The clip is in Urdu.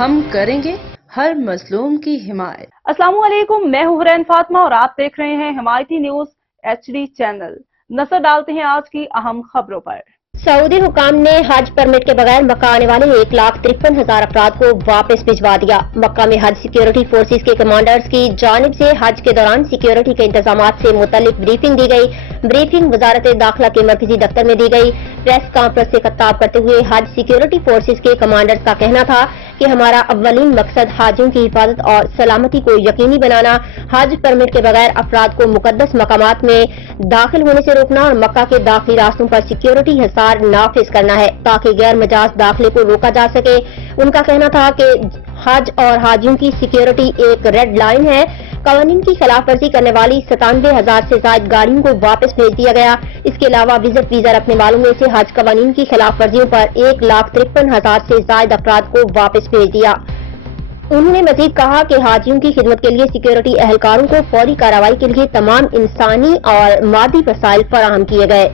ہم کریں گے ہر مظلوم کی حمایت۔ السلام علیکم، میں ہوں حرین فاطمہ اور آپ دیکھ رہے ہیں حمایتی نیوز HD چینل۔ نظر ڈالتے ہیں آج کی اہم خبروں پر۔ سعودی حکام نے حج پرمٹ کے بغیر مکہ آنے والے 1,53,000 افراد کو واپس بھجوا دیا۔ مکہ میں حج سیکیورٹی فورسز کے کمانڈرز کی جانب سے حج کے دوران سیکیورٹی کے انتظامات سے متعلق بریفنگ دی گئی۔ بریفنگ وزارت داخلہ کے مرکزی دفتر میں دی گئی۔ پریس کانفرنس سے خطاب کرتے ہوئے حج سیکیورٹی فورسز کے کمانڈرز کا کہنا تھا کہ ہمارا اولین مقصد حاجیوں کی حفاظت اور سلامتی کو یقینی بنانا، حج پرمٹ کے بغیر افراد کو مقدس مقامات میں داخل ہونے سے روکنا اور مکہ کے داخلی راستوں پر سیکیورٹی حصار نافذ کرنا ہے تاکہ غیر مجاز داخلے کو روکا جا سکے۔ ان کا کہنا تھا کہ حج اور حاجیوں کی سیکیورٹی ایک ریڈ لائن ہے۔ قوانین کی خلاف ورزی کرنے والی 97,000 سے زائد گاڑیوں کو واپس بھیج دیا گیا۔ اس کے علاوہ وزٹ ویزا رکھنے والوں میں سے حج قوانین کی خلاف ورزیوں پر 1,53,000 سے زائد افراد کو واپس بھیج دیا۔ انہوں نے مزید کہا کہ حاجیوں کی خدمت کے لیے سیکیورٹی اہلکاروں کو فوری کارروائی کے لیے تمام انسانی اور مادی وسائل فراہم کیے گئے۔